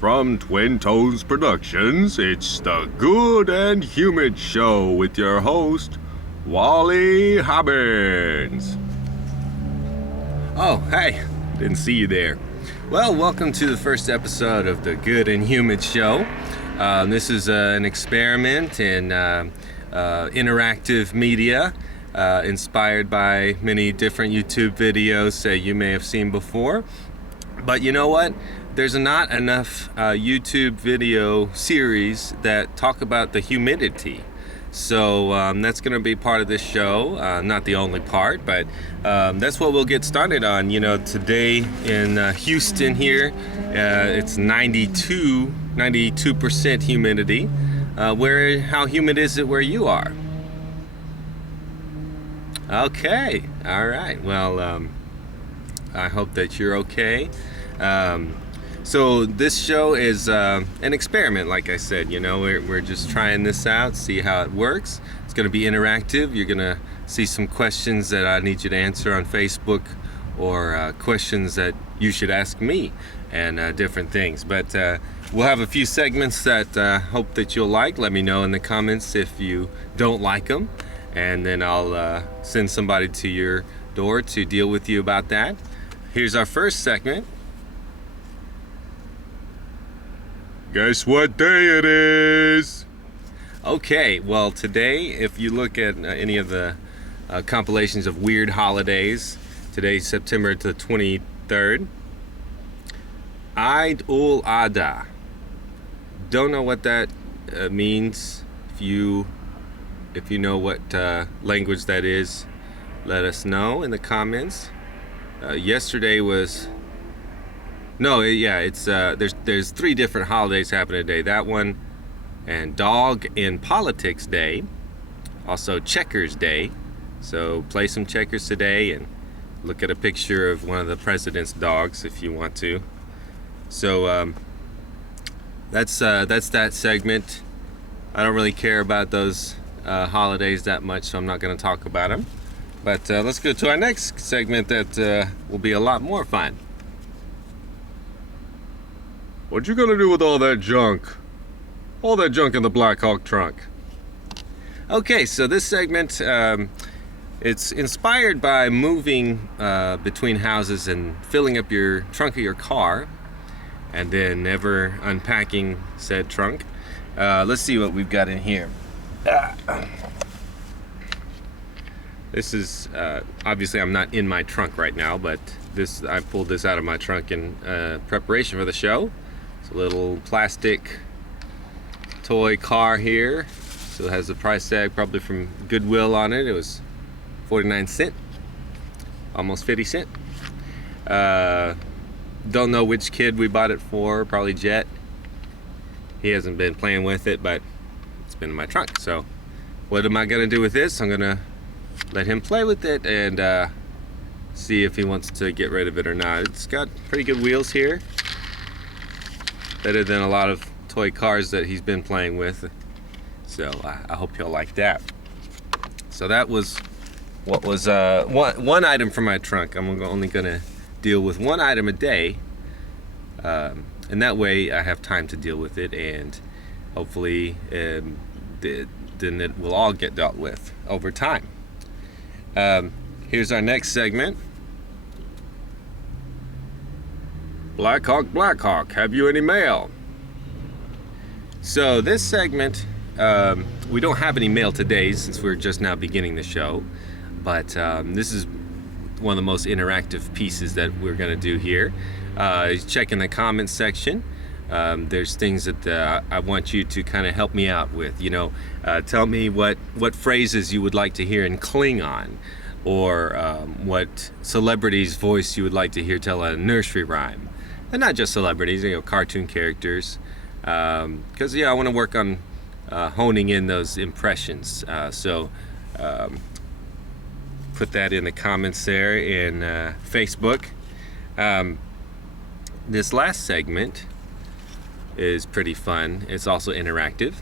from Twin Toes Productions, it's the Good and Humid Show with your host, Wally Hobbins. Oh, hey, didn't see you there. Well, welcome to the first episode of the Good and Humid Show. This is an experiment in interactive media, inspired by many different YouTube videos that you may have seen before. But you know what? There's not enough YouTube video series that talk about the humidity. So that's going to be part of this show. Not the only part, but that's what we'll get started on. You know, today in Houston here, it's 92% humidity. How humid is it where you are? Okay, all right. Well, I hope that you're okay. So this show is an experiment, like I said. You know, we're just trying this out, see how it works. It's going to be interactive. You're going to see some questions that I need you to answer on Facebook, or questions that you should ask me, and different things. But we'll have a few segments that hope that you'll like. Let me know in the comments if you don't like them, and then I'll send somebody to your door to deal with you about that. Here's our first segment. Guess what day it is? Okay, well today, if you look at any of the compilations of weird holidays, today's September the 23rd. Eid ul-Adha. Don't know what that means. If you know what language that is, let us know in the comments. Yesterday was it's there's three different holidays happening today. That one, and Dog in Politics Day, also Checkers Day. So play some checkers today and look at a picture of one of the president's dogs if you want to. So that's that segment. I don't really care about those holidays that much, so I'm not going to talk about them. But let's go to our next segment that will be a lot more fun. What you gonna do with all that junk? All that junk in the Black Hawk trunk. Okay, so this segment, it's inspired by moving between houses and filling up your trunk of your car, and then never unpacking said trunk. Let's see what we've got in here. This is, obviously I'm not in my trunk right now, but I pulled this out of my trunk in preparation for the show. It's a little plastic toy car here. So it has a price tag probably from Goodwill on it. It was 49 cents, almost 50 cents. Don't know which kid we bought it for, probably Jet. He hasn't been playing with it, but it's been in my trunk. So what am I gonna do with this? I'm gonna let him play with it and see if he wants to get rid of it or not. It's got pretty good wheels here. Better than a lot of toy cars that he's been playing with. So I hope he'll like that. So that was what was one item from my trunk. I'm only gonna deal with one item a day. And that way I have time to deal with it, and hopefully then it will all get dealt with over time. Here's our next segment. Black Hawk, have you any mail? So this segment, we don't have any mail today since we're just now beginning the show, but this is one of the most interactive pieces that we're going to do here. Check in the comments section. There's things that I want you to kind of help me out with. You know, tell me what phrases you would like to hear in Klingon, or what celebrity's voice you would like to hear tell a nursery rhyme. And not just celebrities, you know, cartoon characters. Because, I want to work on honing in those impressions. So put that in the comments there in Facebook. This last segment is pretty fun. It's also interactive.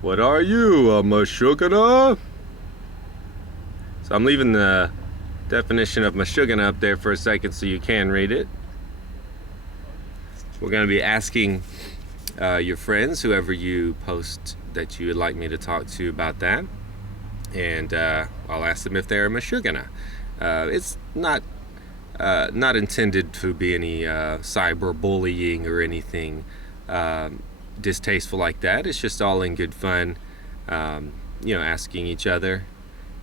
What are you, a meshugana? So I'm leaving the definition of meshugana up there for a second so you can read it. We're going to be asking your friends, whoever you post that you would like me to talk to about that, and I'll ask them if they're a meshugana. It's not intended to be any cyberbullying or anything distasteful like that. It's just all in good fun, asking each other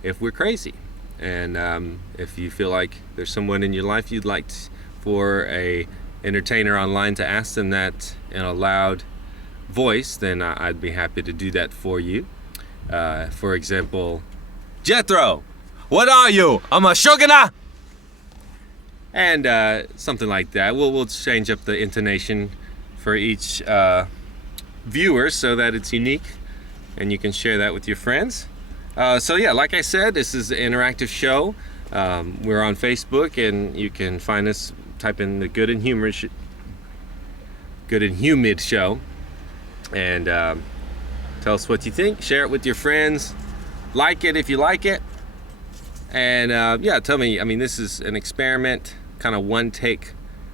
if we're crazy. And if you feel like there's someone in your life you'd like for a entertainer online to ask them that in a loud voice, then I'd be happy to do that for you. For example, Jethro, what are you? I'm a meshugana! And something like that. We'll change up the intonation for each viewer so that it's unique and you can share that with your friends. So yeah, like I said, this is an interactive show. We're on Facebook, and you can find us, type in the Good and Humid Show, and tell us what you think. Share it with your friends. Like it if you like it. And tell me, this is an experiment, kind of one take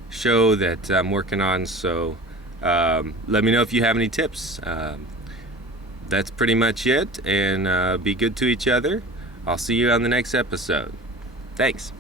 show that I'm working on, so let me know if you have any tips. That's pretty much it, and be good to each other. I'll see you on the next episode. Thanks.